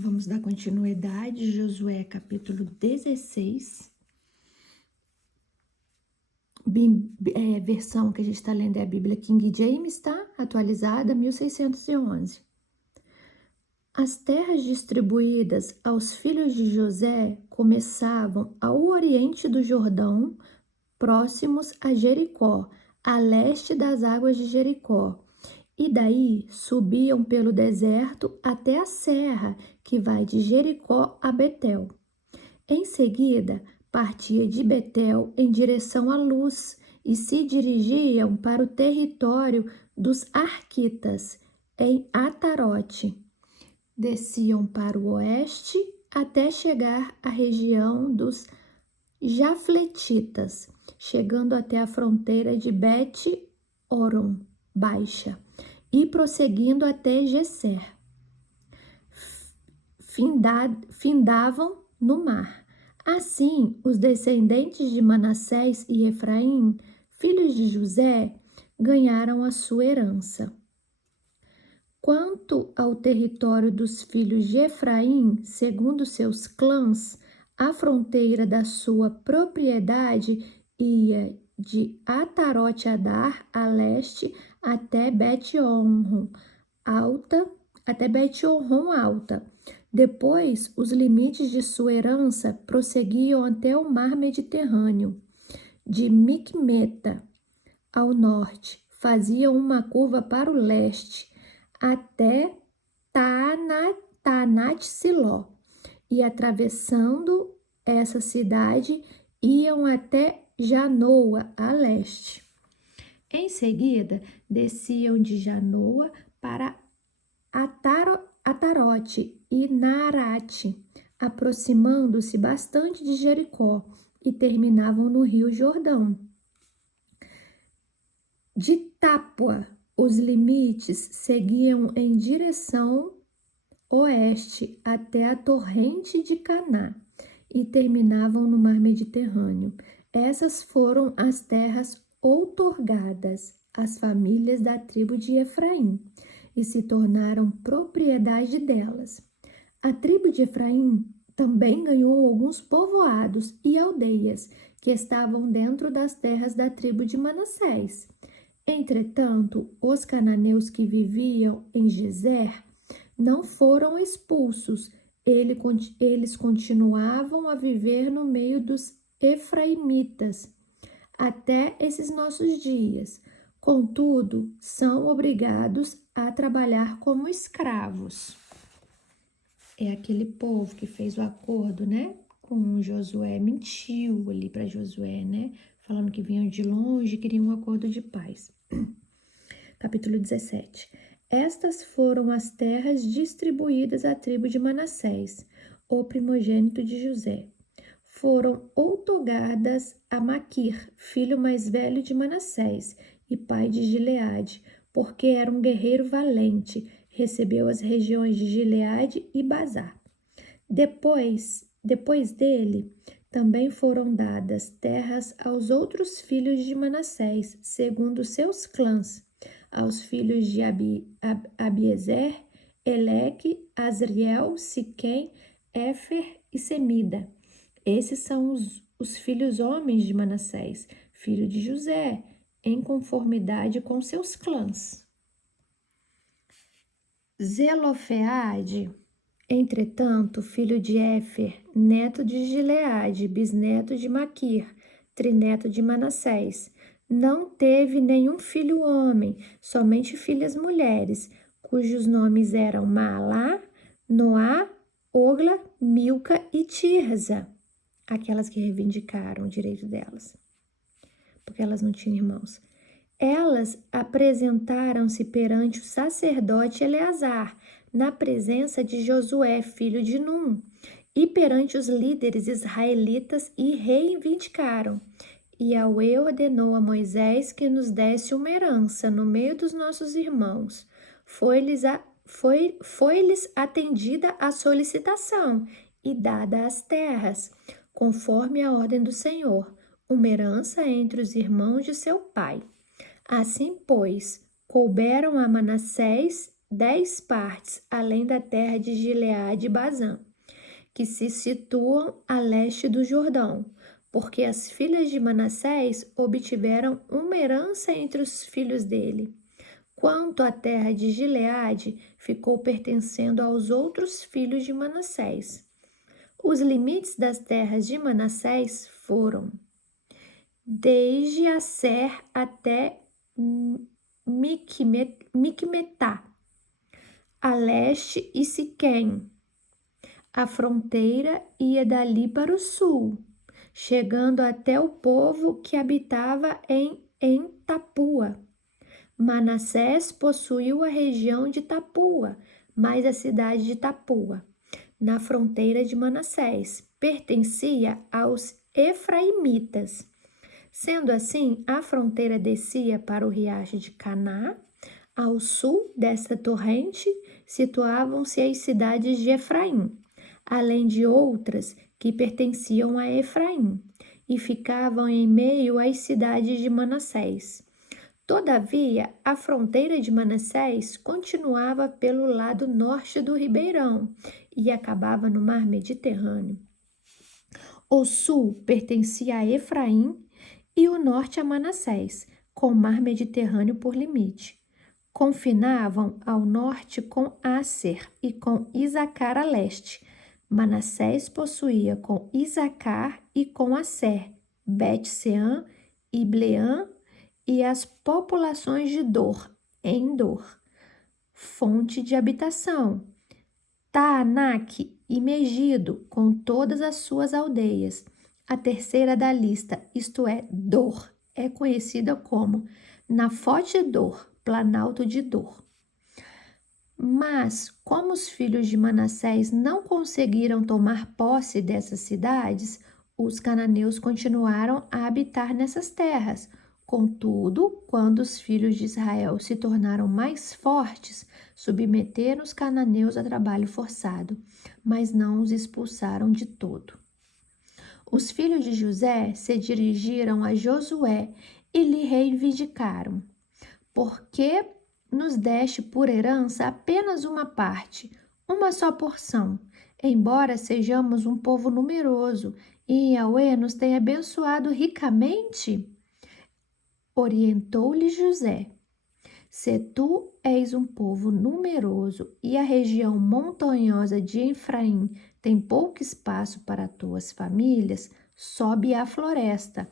Vamos dar continuidade, Josué capítulo 16. Versão que a gente está lendo é a Bíblia King James, tá? Atualizada, 1611. As terras distribuídas aos filhos de José começavam ao oriente do Jordão, próximos a Jericó, a leste das águas de Jericó. E daí subiam pelo deserto até a serra, que vai de Jericó a Betel. Em seguida, partia de Betel em direção à luz e se dirigiam para o território dos Arquitas, em Atarote. Desciam para o oeste até chegar à região dos Jafletitas, chegando até a fronteira de Bet-Oron Baixa e prosseguindo até Geser. Findavam no mar. Assim, os descendentes de Manassés e Efraim, filhos de José, ganharam a sua herança. Quanto ao território dos filhos de Efraim, segundo seus clãs, a fronteira da sua propriedade ia de Atarote Adar a leste até Bet-Horon Alta. Depois, os limites de sua herança prosseguiam até o mar Mediterrâneo. De Micmeta ao norte, faziam uma curva para o leste até Taanat-Siló e, atravessando essa cidade, iam até Janoa, a leste. Em seguida, desciam de Janoa para Atarote e Naarate, aproximando-se bastante de Jericó, e terminavam no rio Jordão. De Tápua, os limites seguiam em direção oeste até a torrente de Caná e terminavam no mar Mediterrâneo. Essas foram as terras outorgadas às famílias da tribo de Efraim e se tornaram propriedade delas. A tribo de Efraim também ganhou alguns povoados e aldeias que estavam dentro das terras da tribo de Manassés. Entretanto, os cananeus que viviam em Gezer não foram expulsos. Eles continuavam a viver no meio dos efraimitas até esses nossos dias. Contudo, são obrigados a trabalhar como escravos. É aquele povo que fez o acordo, né? Com Josué, mentiu ali para Josué, né? Falando que vinham de longe e queriam um acordo de paz. Capítulo 17. Estas foram as terras distribuídas à tribo de Manassés, o primogênito de José. Foram outorgadas a Maquir, filho mais velho de Manassés e pai de Gileade, porque era um guerreiro valente, recebeu as regiões de Gileade e Bazar. Depois dele, também foram dadas terras aos outros filhos de Manassés, segundo seus clãs, aos filhos de Abiezer, Eleque, Asriel, Siquém, Éfer e Semida. Esses são os filhos homens de Manassés, filho de José, em conformidade com seus clãs. Zelofeade, entretanto, filho de Éfer, neto de Gileade, bisneto de Maquir, trineto de Manassés, não teve nenhum filho homem, somente filhas mulheres, cujos nomes eram Maalá, Noá, Ogla, Milca e Tirza, aquelas que reivindicaram o direito delas, porque elas não tinham irmãos. Elas apresentaram-se perante o sacerdote Eleazar, na presença de Josué, filho de Num, e perante os líderes israelitas e reivindicaram. E Yahweh ordenou a Moisés que nos desse uma herança no meio dos nossos irmãos. Foi-lhes atendida a solicitação e dada as terras, conforme a ordem do Senhor, uma herança entre os irmãos de seu pai. Assim, pois, couberam a Manassés 10 partes, além da terra de Gileade e Bazã, que se situam a leste do Jordão, porque as filhas de Manassés obtiveram uma herança entre os filhos dele. Quanto à terra de Gileade, ficou pertencendo aos outros filhos de Manassés. Os limites das terras de Manassés foram desde Aser até Micmetá, a leste, e Siquém. A fronteira ia dali para o sul, chegando até o povo que habitava em Tapua. Manassés possuiu a região de Tapua, mas a cidade de Tapua, na fronteira de Manassés, pertencia aos efraimitas. Sendo assim, a fronteira descia para o riacho de Caná. Ao sul desta torrente situavam-se as cidades de Efraim, além de outras que pertenciam a Efraim, e ficavam em meio às cidades de Manassés. Todavia, a fronteira de Manassés continuava pelo lado norte do ribeirão e acabava no mar Mediterrâneo. O sul pertencia a Efraim e o norte a Manassés, com o mar Mediterrâneo por limite. Confinavam ao norte com Aser e com Isacar a leste. Manassés possuía com Isacar e com Aser, Bet-Sean, Ibleã e as populações de Dor, em Dor, fonte de habitação, Taanac e Megido, com todas as suas aldeias. A terceira da lista, isto é, Dor, é conhecida como Nafote Dor, Planalto de Dor. Mas, como os filhos de Manassés não conseguiram tomar posse dessas cidades, os cananeus continuaram a habitar nessas terras. Contudo, quando os filhos de Israel se tornaram mais fortes, submeteram os cananeus a trabalho forçado, mas não os expulsaram de todo. Os filhos de José se dirigiram a Josué e lhe reivindicaram: por que nos deste por herança apenas uma parte, uma só porção, embora sejamos um povo numeroso e Yahweh nos tenha abençoado ricamente? Orientou-lhe José: se tu és um povo numeroso e a região montanhosa de Efraim tem pouco espaço para tuas famílias, sobe à floresta,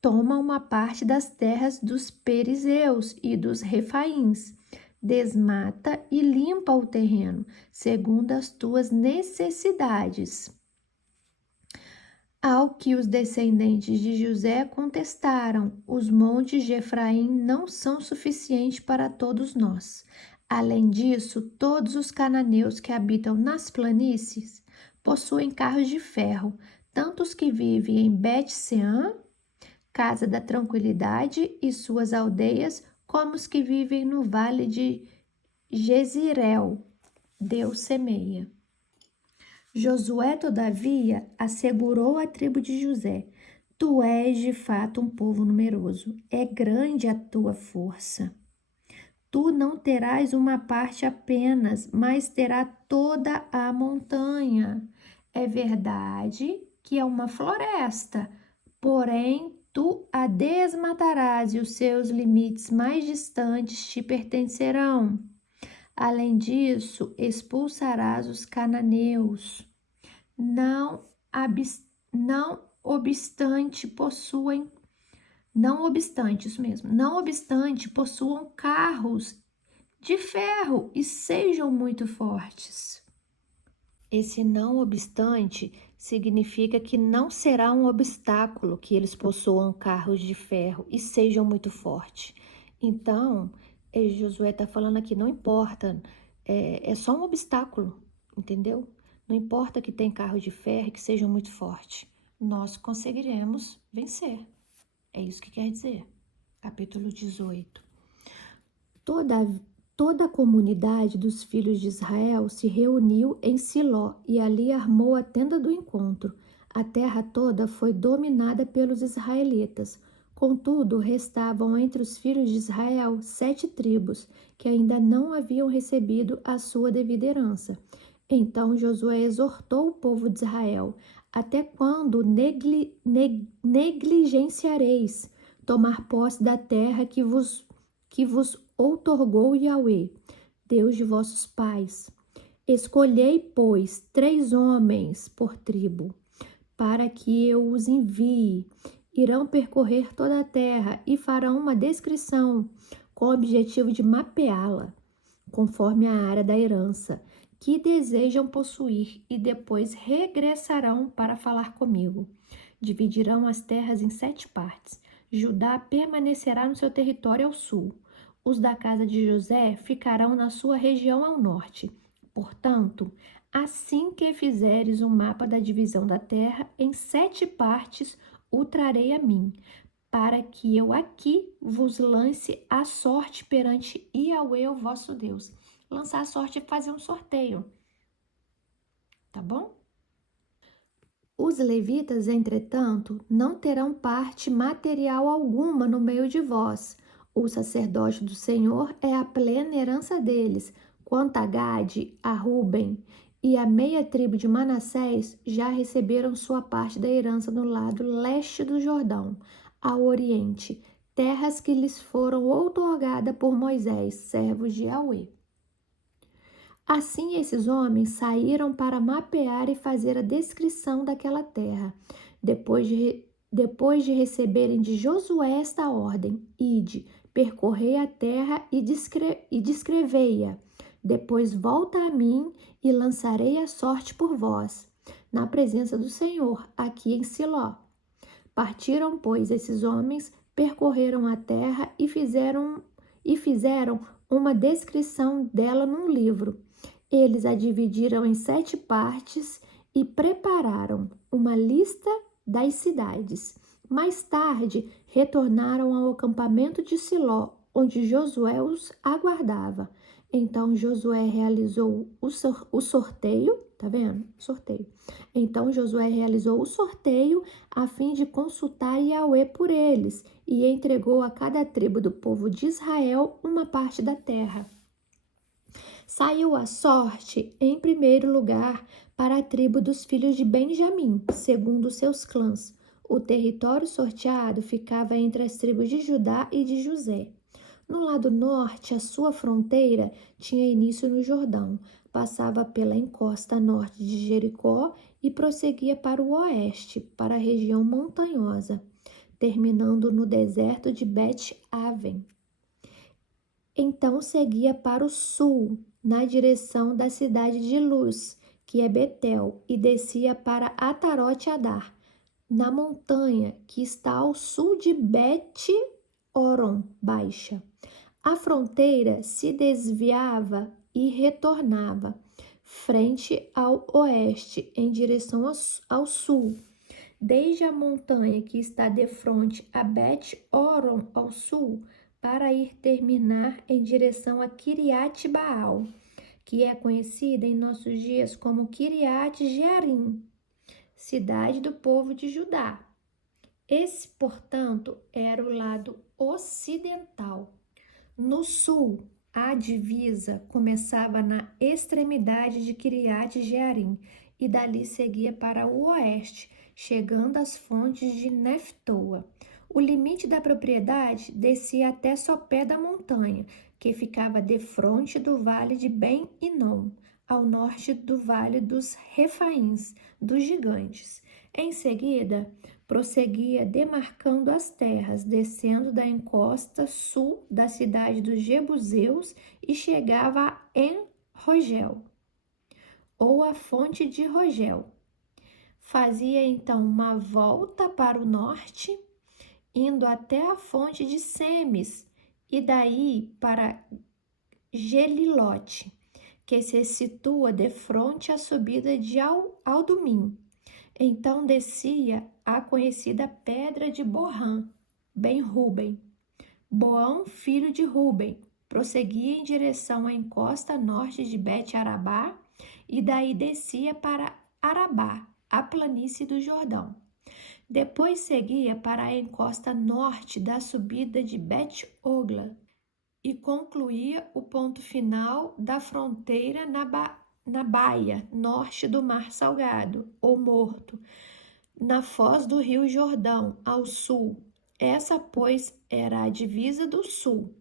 toma uma parte das terras dos perizeus e dos refaíns, desmata e limpa o terreno, segundo as tuas necessidades. Ao que os descendentes de José contestaram: os montes de Efraim não são suficientes para todos nós. Além disso, todos os cananeus que habitam nas planícies possuem carros de ferro, tanto os que vivem em Bet-Sean, Casa da Tranquilidade e suas aldeias, como os que vivem no vale de Jezreel. Deus semeia. Josué, todavia, assegurou à tribo de José: tu és de fato um povo numeroso, é grande a tua força. Tu não terás uma parte apenas, mas terá toda a montanha. É verdade que é uma floresta, porém tu a desmatarás e os seus limites mais distantes te pertencerão. Além disso, expulsarás os cananeus. Não obstante possuam carros de ferro e sejam muito fortes. Esse não obstante significa que não será um obstáculo que eles possuam carros de ferro e sejam muito fortes. Então, Josué está falando aqui, não importa, é só um obstáculo, entendeu? Não importa que tem carro de ferro e que sejam muito fortes, nós conseguiremos vencer. É isso que quer dizer. Capítulo 18. Toda a comunidade dos filhos de Israel se reuniu em Siló e ali armou a tenda do encontro. A terra toda foi dominada pelos israelitas. Contudo, restavam entre os filhos de Israel 7 tribos, que ainda não haviam recebido a sua devida herança. Então Josué exortou o povo de Israel: até quando negligenciareis tomar posse da terra que vos outorgou Yahweh, Deus de vossos pais? Escolhei, pois, 3 homens por tribo, para que eu os envie. Irão percorrer toda a terra e farão uma descrição com o objetivo de mapeá-la, conforme a área da herança que desejam possuir, e depois regressarão para falar comigo. Dividirão as terras em 7 partes. Judá permanecerá no seu território ao sul. Os da casa de José ficarão na sua região ao norte. Portanto, assim que fizeres um mapa da divisão da terra em 7 partes, o trarei a mim, para que eu aqui vos lance a sorte perante Yahweh, o vosso Deus. Lançar a sorte é fazer um sorteio, tá bom? Os levitas, entretanto, não terão parte material alguma no meio de vós. O sacerdócio do Senhor é a plena herança deles. Quanto a Gade, a Ruben e a meia tribo de Manassés, já receberam sua parte da herança no lado leste do Jordão, ao oriente, terras que lhes foram outorgadas por Moisés, servo de Yahweh. Assim, esses homens saíram para mapear e fazer a descrição daquela terra. Depois de receberem de Josué esta ordem: ide, percorrei a terra e descrevei-a. Depois volta a mim e lançarei a sorte por vós, na presença do Senhor, aqui em Siló. Partiram, pois, esses homens, percorreram a terra e fizeram uma descrição dela num livro. Eles a dividiram em 7 partes e prepararam uma lista das cidades. Mais tarde, retornaram ao acampamento de Siló, onde Josué os aguardava. Então Josué realizou o sorteio, tá vendo? Sorteio. Então Josué realizou o sorteio a fim de consultar Yahweh por eles e entregou a cada tribo do povo de Israel uma parte da terra. Saiu a sorte, em primeiro lugar, para a tribo dos filhos de Benjamim, segundo seus clãs. O território sorteado ficava entre as tribos de Judá e de José. No lado norte, a sua fronteira tinha início no Jordão, passava pela encosta norte de Jericó e prosseguia para o oeste, para a região montanhosa, terminando no deserto de Bet-Aven. Então seguia para o sul, na direção da cidade de Luz, que é Betel, e descia para Atarote-Adar, na montanha que está ao sul de Bet-Horon Baixa. A fronteira se desviava e retornava, frente ao oeste, em direção ao sul. Desde a montanha que está defronte a Bet-Horon ao sul, para ir terminar em direção a Kiriat Baal, que é conhecida em nossos dias como Kiriat Jearim, cidade do povo de Judá. Esse, portanto, era o lado ocidental. No sul, a divisa começava na extremidade de Kiriat Jearim e dali seguia para o oeste, chegando às fontes de Neftoa. O limite da propriedade descia até sopé da montanha, que ficava defronte do vale de Ben-Hinom, ao norte do vale dos Refaíns, dos gigantes. Em seguida, prosseguia demarcando as terras, descendo da encosta sul da cidade dos Jebuseus e chegava a En-Rogel, ou a fonte de Rogel. Fazia então uma volta para o norte, indo até a fonte de Semes e daí para Gelilote, que se situa defronte à subida de Aldumim. Então descia a conhecida pedra de Bohã, Ben-Ruben. Boão, filho de Ruben, prosseguia em direção à encosta norte de Bet-Arabá e daí descia para Arabá, a planície do Jordão. Depois seguia para a encosta norte da subida de Bet-Ogla e concluía o ponto final da fronteira na baía norte do Mar Salgado, ou Morto, na foz do Rio Jordão, ao sul. Essa, pois, era a divisa do sul.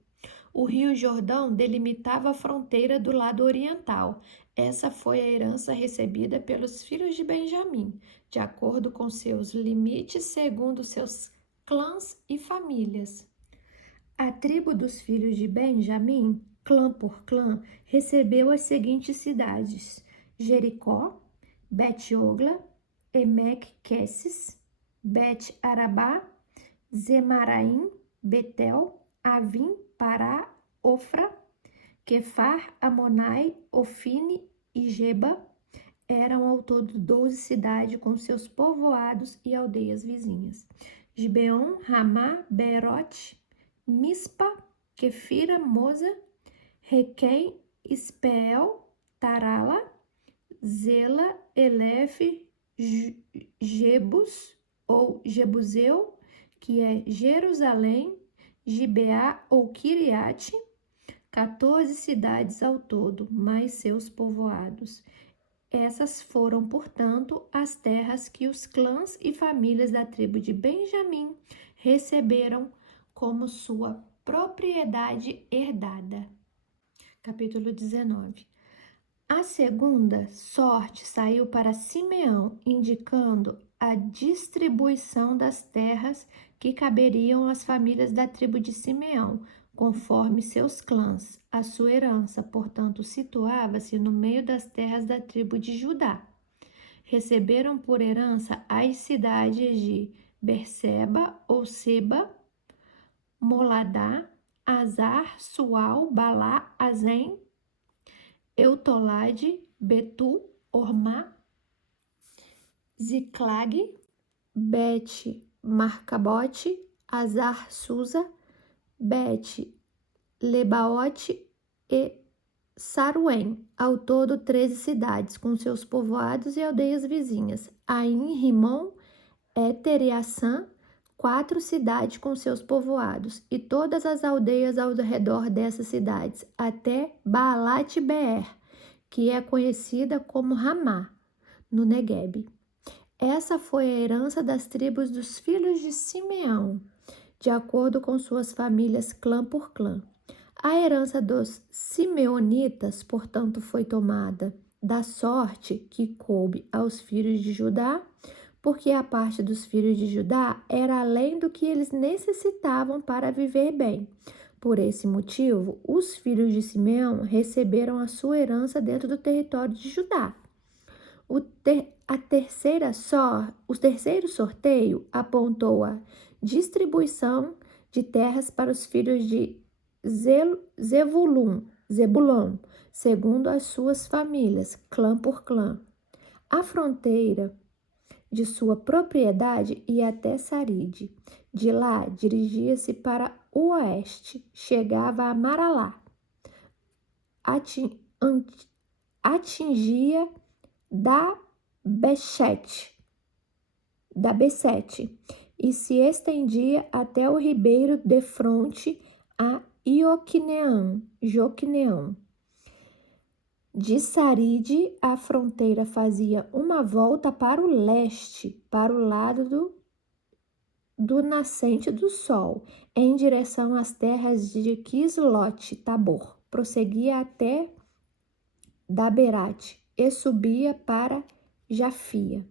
O Rio Jordão delimitava a fronteira do lado oriental. Essa foi a herança recebida pelos filhos de Benjamim, de acordo com seus limites, segundo seus clãs e famílias. A tribo dos filhos de Benjamim, clã por clã, recebeu as seguintes cidades: Jericó, Bet-Ogla, Emek-Quesis, Bet-Arabá, Zemaraim, Betel, Avim, Pará, Ofra, Quefar, Amonai, Ofine e Geba. Eram ao todo 12 cidades com seus povoados e aldeias vizinhas. Gibeon, Ramá, Beerote, Mispa, Quefira, Moza, Requém, Espeel, Tarala, Zela, Elefe, Jebus ou Jebuseu, que é Jerusalém, Gibeá ou Kiriate, 14 cidades ao todo, mais seus povoados. Essas foram, portanto, as terras que os clãs e famílias da tribo de Benjamim receberam como sua propriedade herdada. Capítulo 19. A segunda sorte saiu para Simeão, indicando a distribuição das terras que caberiam às famílias da tribo de Simeão, conforme seus clãs. A sua herança, portanto, situava-se no meio das terras da tribo de Judá. Receberam por herança as cidades de Berseba ou Seba, Moladá, Azar, Sual, Balá, Azem, Eutolade, Betu, Ormá, Ziclag, Bet-Marcabote, Azar, Susa, Bet-Lebaote e Saruém, ao todo 13 cidades, com seus povoados e aldeias vizinhas. Ain, Rimon, Éter e Assã, 4 cidades com seus povoados, e todas as aldeias ao redor dessas cidades, até Baalat-Beer, que é conhecida como Ramá, no Neguebe. Essa foi a herança das tribos dos filhos de Simeão, de acordo com suas famílias clã por clã. A herança dos simeonitas, portanto, foi tomada da sorte que coube aos filhos de Judá, porque a parte dos filhos de Judá era além do que eles necessitavam para viver bem. Por esse motivo, os filhos de Simeão receberam a sua herança dentro do território de Judá. O terceiro sorteio apontou a distribuição de terras para os filhos de Zebulon, segundo as suas famílias, clã por clã. A fronteira de sua propriedade ia até Saride. De lá, dirigia-se para o oeste, chegava a Maralá, atingia da Becete, e se estendia até o ribeiro defronte a Joquineão. De Saride, a fronteira fazia uma volta para o leste, para o lado do nascente do sol, em direção às terras de Quislote-Tabor. Prosseguia até Daberate e subia para Jafia.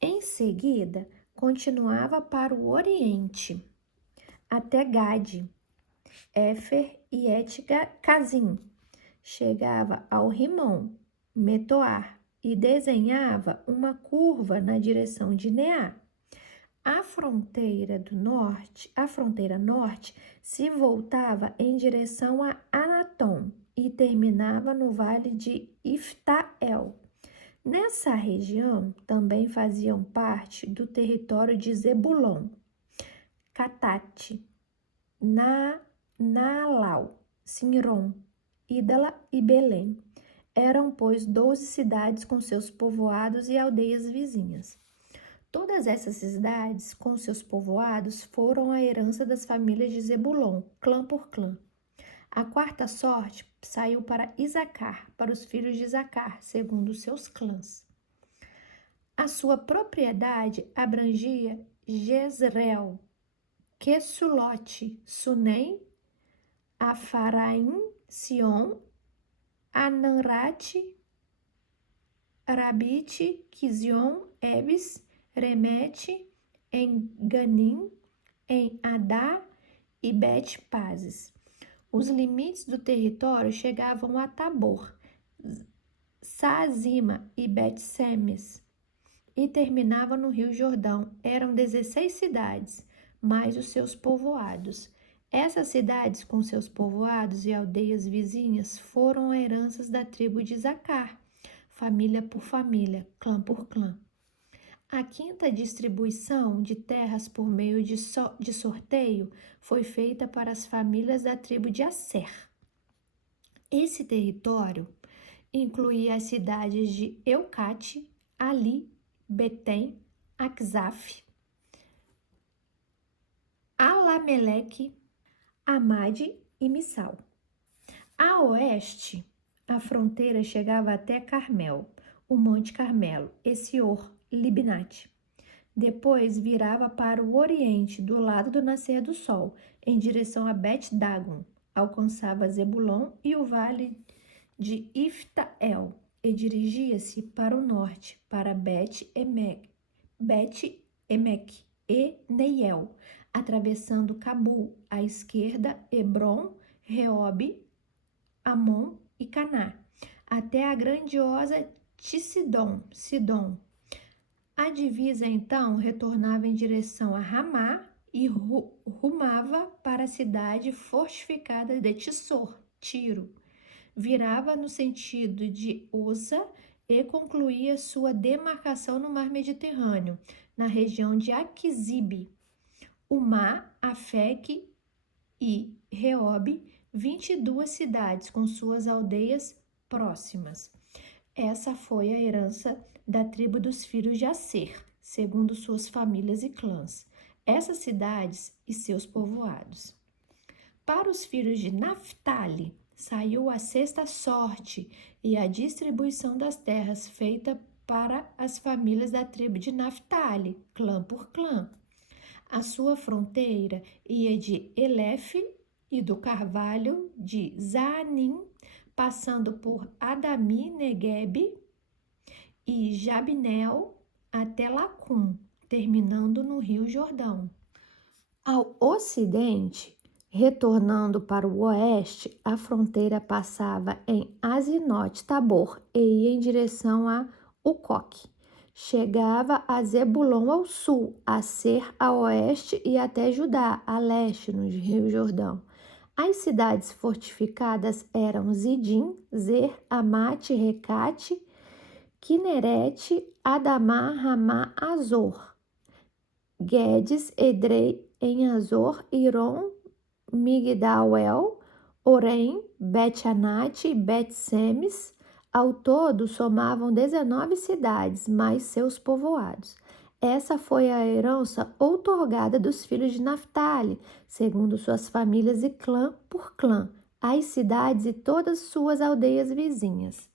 Em seguida, continuava para o oriente, até Gade, Éfer e Et-Cazim. Chegava ao Rimon, Metoar, e desenhava uma curva na direção de Neá. A fronteira norte se voltava em direção a Anatom e terminava no vale de Iftael. Nessa região também faziam parte do território de Zebulon, Catate, Naalau, Sinrom, Idala e Belém. Eram, pois, 12 cidades com seus povoados e aldeias vizinhas. Todas essas cidades, com seus povoados, foram a herança das famílias de Zebulon, clã por clã. A quarta sorte saiu para Isacar, para os filhos de Isacar, segundo seus clãs. A sua propriedade abrangia Jezreel, Quesulote, Sunem, Afaraim, Sion, Ananrate, Rabite, Quizion, Ebes, Remete, em Ganim, em Adá e Bet-Pazes. Os limites do território chegavam a Tabor, Saazima e Bet-Semes e terminavam no Rio Jordão. Eram 16 cidades, mais os seus povoados. Essas cidades, com seus povoados e aldeias vizinhas, foram heranças da tribo de Isacar, família por família, clã por clã. A quinta distribuição de terras por meio de sorteio foi feita para as famílias da tribo de Asser. Esse território incluía as cidades de Eucate, Ali, Betem, Aczaf, Alameleque, Amade e Missal. A oeste, a fronteira chegava até Carmel, o Monte Carmelo, e Sior, Libnate. Depois virava para o oriente, do lado do nascer do sol, em direção a Bet-Dagon. Alcançava Zebulon e o vale de Iftael, e dirigia-se para o norte, para Bet-Emek e Neiel, atravessando Cabul, à esquerda, Hebron, Reobe, Amon e Caná, até a grandiosa Sidom. A divisa, então, retornava em direção a Ramá e rumava para a cidade fortificada de Tiro. Virava no sentido de Osa e concluía sua demarcação no mar Mediterrâneo, na região de Aquisibe, Umá, Afeque e Reobe, 22 cidades com suas aldeias próximas. Essa foi a herança da tribo dos filhos de Asser, segundo suas famílias e clãs. Essas cidades e seus povoados. Para os filhos de Naphtali, saiu a sexta sorte e a distribuição das terras feita para as famílias da tribo de Naphtali, clã por clã. A sua fronteira ia de Elefe e do carvalho de Zaanim, passando por Adami, Neguebe e Jabneel até Lacum, terminando no Rio Jordão. Ao ocidente, retornando para o oeste, a fronteira passava em Azinote-Tabor e ia em direção a Ucoque. Chegava a Zebulon ao sul, a Ser a oeste e até Judá, a leste, no Rio Jordão. As cidades fortificadas eram Zidim, Zer, Amate, Recate, Quinerete, Adamá, Ramá, Azor, Guedes, Edrei, em Azor, Iron, Migdal-el, Orem, Bet-Anate e Bet-Semes. Ao todo, somavam 19 cidades, mais seus povoados. Essa foi a herança outorgada dos filhos de Naphtali, segundo suas famílias e clã por clã, as cidades e todas suas aldeias vizinhas.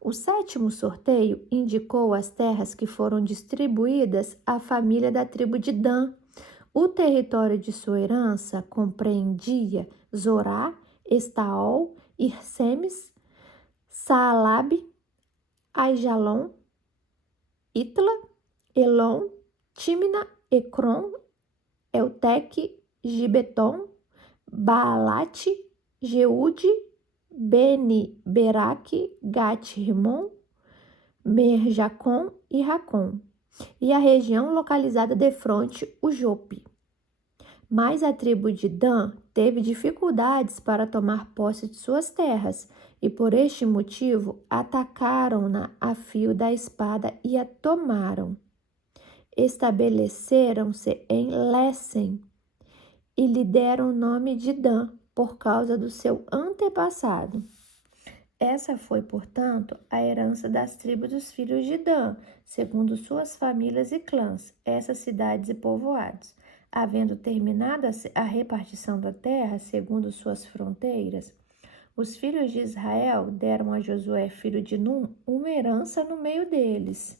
O sétimo sorteio indicou as terras que foram distribuídas à família da tribo de Dan. O território de sua herança compreendia Zorá, Estaol, Irsemes, Saalab, Aijalon, Itla, Elon, Tímina, Ecrom, Elteque, Gibeton, Baalate, Jeude, Beni, Beraque, Gat-Rimon, Merjacom e Racom, e a região localizada defronte o Jope. Mas a tribo de Dan teve dificuldades para tomar posse de suas terras, e por este motivo atacaram-na a fio da espada e a tomaram. Estabeleceram-se em Lessem e lhe deram o nome de Dan, por causa do seu antepassado. Essa foi, portanto, a herança das tribos dos filhos de Dan, segundo suas famílias e clãs, essas cidades e povoados. Havendo terminado a repartição da terra, segundo suas fronteiras, os filhos de Israel deram a Josué, filho de Num, uma herança no meio deles,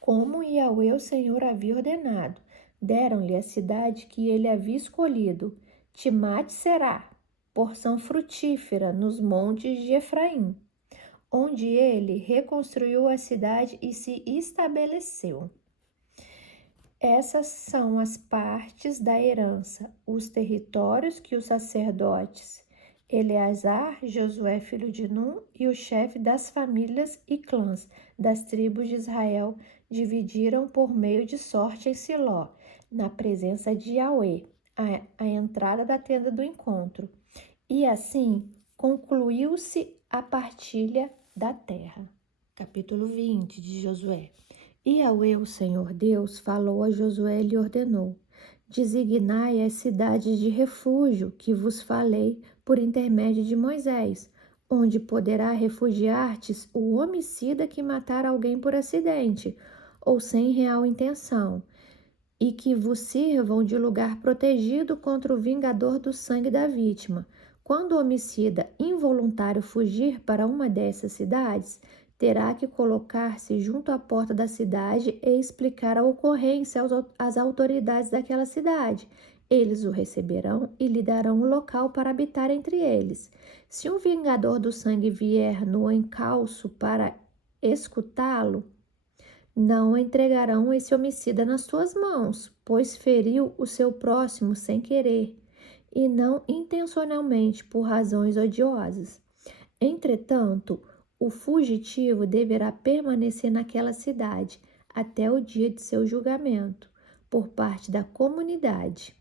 como Yahweh, o Senhor, havia ordenado. Deram-lhe a cidade que ele havia escolhido, Timate-Será, porção frutífera nos montes de Efraim, onde ele reconstruiu a cidade e se estabeleceu. Essas são as partes da herança, os territórios que os sacerdotes Eleazar, Josué, filho de Num, e o chefe das famílias e clãs das tribos de Israel dividiram por meio de sorte em Siló, na presença de Yahweh, a entrada da tenda do encontro. E assim concluiu-se a partilha da terra. Capítulo 20 de Josué. E Yahweh, o Senhor Deus, falou a Josué e lhe ordenou: designai as cidades de refúgio que vos falei por intermédio de Moisés, onde poderá refugiar-te o homicida que matar alguém por acidente ou sem real intenção, e que vos sirvam de lugar protegido contra o vingador do sangue da vítima. Quando o homicida involuntário fugir para uma dessas cidades, terá que colocar-se junto à porta da cidade e explicar a ocorrência às autoridades daquela cidade. Eles o receberão e lhe darão um local para habitar entre eles. Se um vingador do sangue vier no encalço para escutá-lo, não entregarão esse homicida nas tuas mãos, pois feriu o seu próximo sem querer, e não intencionalmente por razões odiosas. Entretanto, o fugitivo deverá permanecer naquela cidade até o dia de seu julgamento, por parte da comunidade,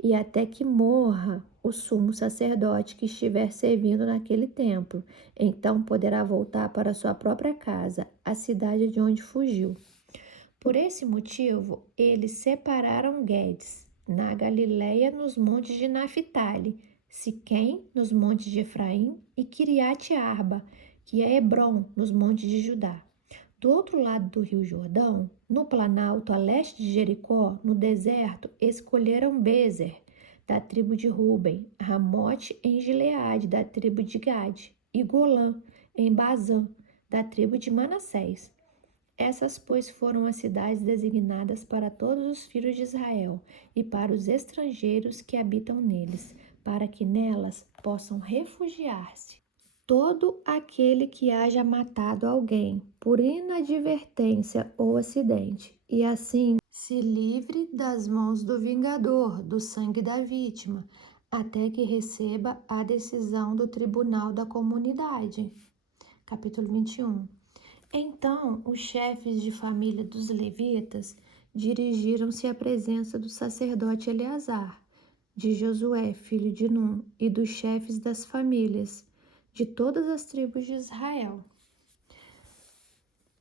e até que morra o sumo sacerdote que estiver servindo naquele templo. Então poderá voltar para sua própria casa, a cidade de onde fugiu. Por esse motivo, eles separaram Guedes, na Galileia, nos montes de Naphtali, Siquém, nos montes de Efraim, e Kiriate Arba, que é Hebrom, nos montes de Judá. Do outro lado do rio Jordão, no planalto a leste de Jericó, no deserto, escolheram Bezer, da tribo de Ruben, Ramote em Gileade, da tribo de Gade, e Golã, em Bazã, da tribo de Manassés. Essas, pois, foram as cidades designadas para todos os filhos de Israel e para os estrangeiros que habitam neles, para que nelas possam refugiar-se. Todo aquele que haja matado alguém por inadvertência ou acidente, e assim se livre das mãos do vingador, do sangue da vítima, até que receba a decisão do tribunal da comunidade. Capítulo 21. Então, os chefes de família dos levitas dirigiram-se à presença do sacerdote Eleazar, de Josué, filho de Num, e dos chefes das famílias de todas as tribos de Israel.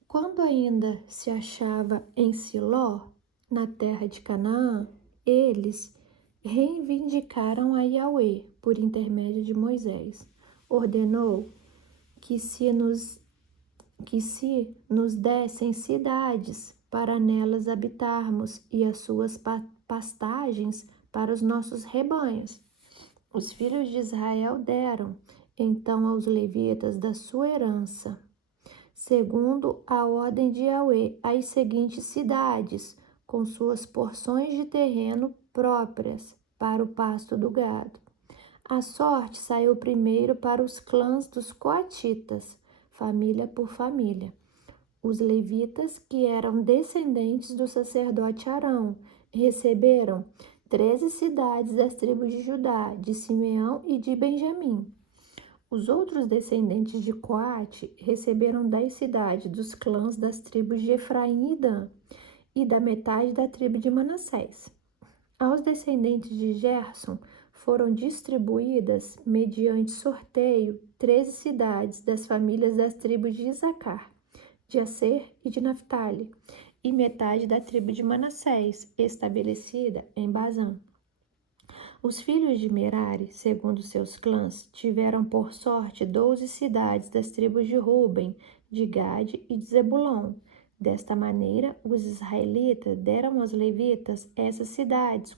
Quando ainda se achava em Siló, na terra de Canaã, eles reivindicaram a Yahweh por intermédio de Moisés. Ordenou que se nos dessem cidades para nelas habitarmos e as suas pastagens para os nossos rebanhos. Os filhos de Israel deram, então, aos levitas da sua herança, segundo a ordem de Yahweh, as seguintes cidades, com suas porções de terreno próprias para o pasto do gado. A sorte saiu primeiro para os clãs dos coatitas, família por família. Os levitas, que eram descendentes do sacerdote Arão, receberam 13 cidades das tribos de Judá, de Simeão e de Benjamim. Os outros descendentes de Coate receberam 10 cidades dos clãs das tribos de Efraim e Dan, e da metade da tribo de Manassés. Aos descendentes de Gerson foram distribuídas, mediante sorteio, 13 cidades das famílias das tribos de Isacar, de Aser e de Naphtali, e metade da tribo de Manassés, estabelecida em Bazã. Os filhos de Merari, segundo seus clãs, tiveram por sorte 12 cidades das tribos de Ruben, de Gade e de Zebulon. Desta maneira, os israelitas deram aos levitas essas cidades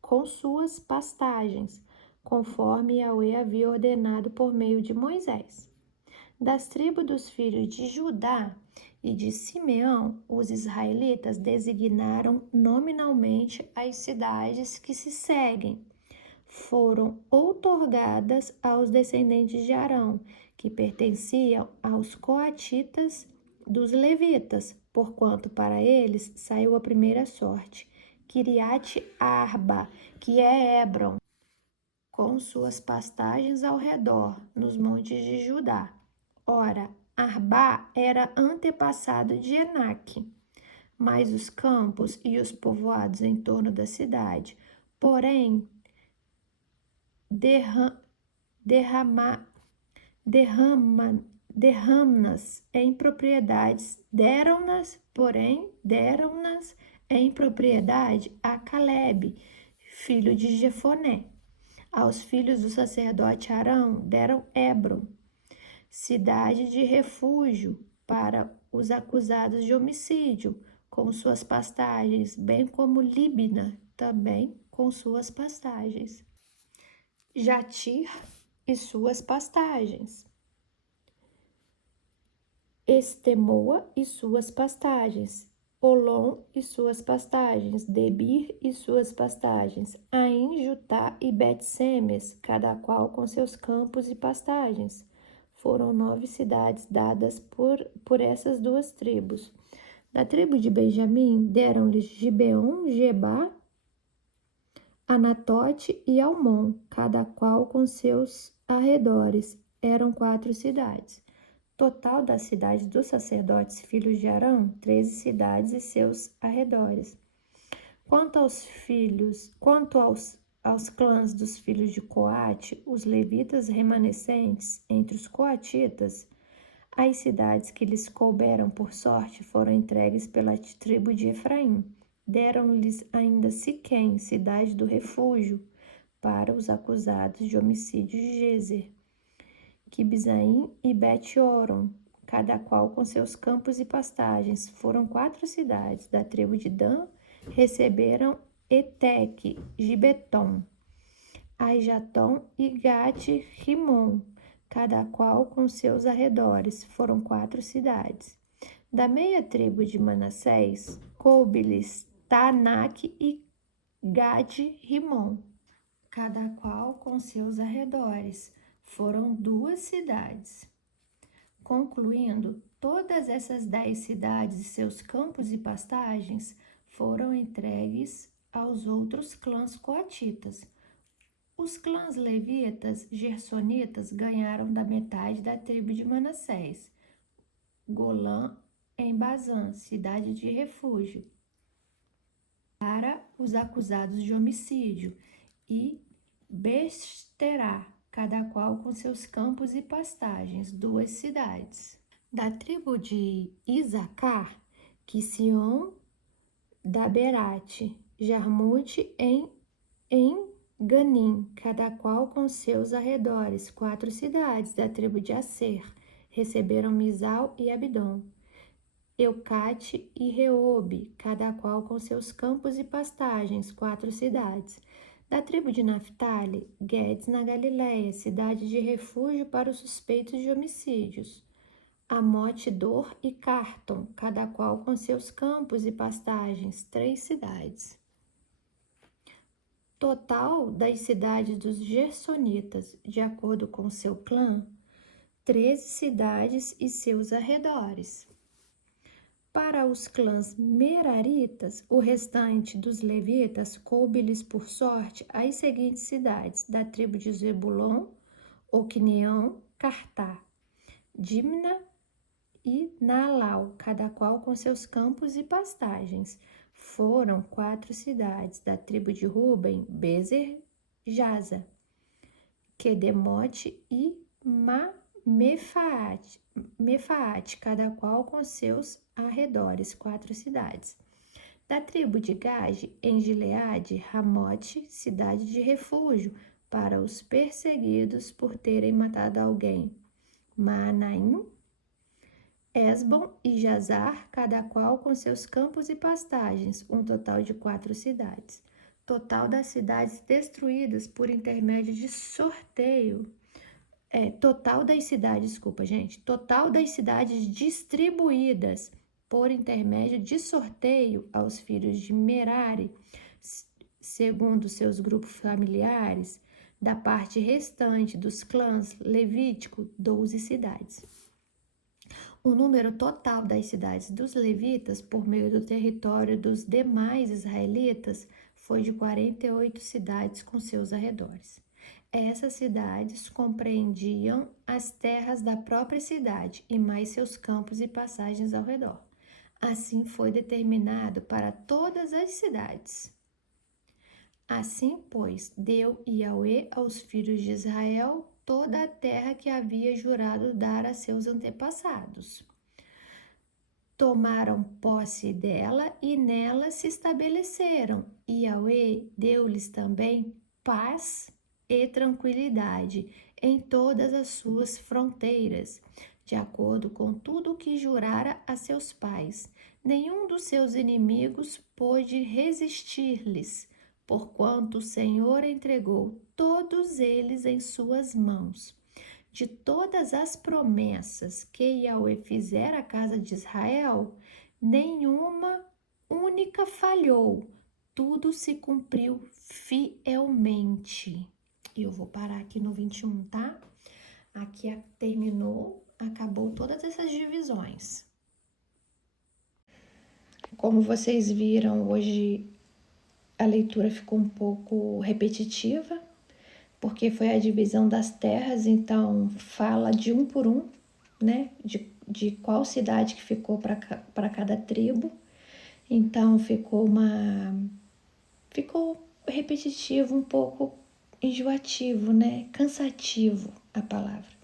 com suas pastagens, conforme Yahweh havia ordenado por meio de Moisés. Das tribos dos filhos de Judá e de Simeão, os israelitas designaram nominalmente as cidades que se seguem. Foram outorgadas aos descendentes de Arão, que pertenciam aos coatitas dos levitas, porquanto para eles saiu a primeira sorte, Kiriat Arba, que é Hebron, com suas pastagens ao redor, nos montes de Judá. Ora, Arba era antepassado de Enaque, mas os campos e os povoados em torno da cidade, porém, derram-nas em propriedades, deram-nas em propriedade a Calebe, filho de Jefoné. Aos filhos do sacerdote Arão deram Hebron, cidade de refúgio para os acusados de homicídio, com suas pastagens, bem como Líbina, também com suas pastagens. Jatir e suas pastagens. Estemoa e suas pastagens. Olom e suas pastagens. Debir e suas pastagens. Ain, Jutá e Bet-Semes, cada qual com seus campos e pastagens. Foram 9 cidades dadas por essas duas tribos. Da tribo de Benjamim deram-lhes Gibeon, Gebá, Anatote e Almon, cada qual com seus arredores. Eram 4 cidades. Total das cidades dos sacerdotes filhos de Arão, 13 cidades e seus arredores. Quanto aos clãs dos filhos de Coate, os levitas remanescentes entre os coatitas, as cidades que lhes couberam por sorte foram entregues pela tribo de Efraim. Deram-lhes ainda Siquém, cidade do refúgio, para os acusados de homicídio de Gezer, Quibzaim e Bet-Oron, cada qual com seus campos e pastagens. Foram 4 cidades. Da tribo de Dan receberam Eteque, Gibeton, Aijaton e Gate-Rimon, cada qual com seus arredores. Foram 4 cidades. Da meia tribo de Manassés, coube-lhes Taanaque e Gade-Rimon, cada qual com seus arredores. Foram 2 cidades. Concluindo, todas essas 10 cidades e seus campos e pastagens foram entregues aos outros clãs coatitas. Os clãs levitas gersonitas ganharam da metade da tribo de Manassés, Golã em Bazã, cidade de refúgio, para os acusados de homicídio, e Besterá, cada qual com seus campos e pastagens, 2 cidades. Da tribo de Isacar, Quision, Daberate, Jarmute em Ganim, cada qual com seus arredores, 4 cidades. Da tribo de Aser, receberam Misal e Abidom, Eucate e Reobe, cada qual com seus campos e pastagens, 4 cidades. Da tribo de Naphtali, Guedes na Galiléia, cidade de refúgio para os suspeitos de homicídios, Amote, Dor e Carton, cada qual com seus campos e pastagens, 3 cidades. Total das cidades dos gersonitas, de acordo com seu clã, 13 cidades e seus arredores. Para os clãs meraritas, o restante dos levitas coube-lhes por sorte as seguintes cidades: da tribo de Zebulon, Oquineão, Cartá, Dimna e Naalau, cada qual com seus campos e pastagens. Foram 4 cidades. Da tribo de Ruben, Bezer, Jaza, Quedemote e Mefaate, cada qual com seus arredores, 4 cidades. Da tribo de Gade, em Gileade, Ramote, cidade de refúgio para os perseguidos por terem matado alguém. Maanaim, Esbom e Jazar, cada qual com seus campos e pastagens, um total de 4 cidades. Total das cidades destruídas por intermédio de sorteio. Total das cidades, desculpa, gente. Total das cidades distribuídas por intermédio de sorteio aos filhos de Merari, segundo seus grupos familiares, da parte restante dos clãs levítico, 12 cidades. O número total das cidades dos levitas, por meio do território dos demais israelitas, foi de 48 cidades com seus arredores. Essas cidades compreendiam as terras da própria cidade e mais seus campos e passagens ao redor. Assim foi determinado para todas as cidades. Assim, pois, deu Yahweh aos filhos de Israel toda a terra que havia jurado dar a seus antepassados. Tomaram posse dela e nela se estabeleceram. E Yahweh deu-lhes também paz e tranquilidade em todas as suas fronteiras, de acordo com tudo o que jurara a seus pais. Nenhum dos seus inimigos pôde resistir-lhes, porquanto o Senhor entregou todos eles em suas mãos. De todas as promessas que Yahweh fizera à casa de Israel, nenhuma única falhou, tudo se cumpriu fielmente. E eu vou parar aqui no 21, tá? Aqui terminou, acabou todas essas divisões. Como vocês viram, hoje a leitura ficou um pouco repetitiva, porque foi a divisão das terras, então fala de um por um, né? De qual cidade que ficou para cada tribo. Então ficou repetitivo, um pouco enjoativo, né? Cansativo a palavra.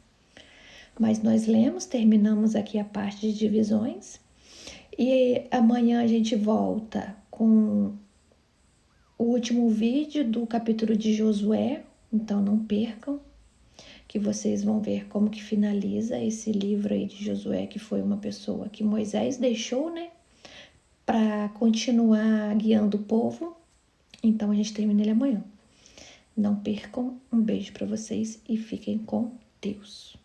Mas nós terminamos aqui a parte de divisões. E amanhã a gente volta com o último vídeo do capítulo de Josué, então não percam, que vocês vão ver como que finaliza esse livro aí de Josué, que foi uma pessoa que Moisés deixou, né, para continuar guiando o povo. Então a gente termina ele amanhã. Não percam, um beijo para vocês e fiquem com Deus.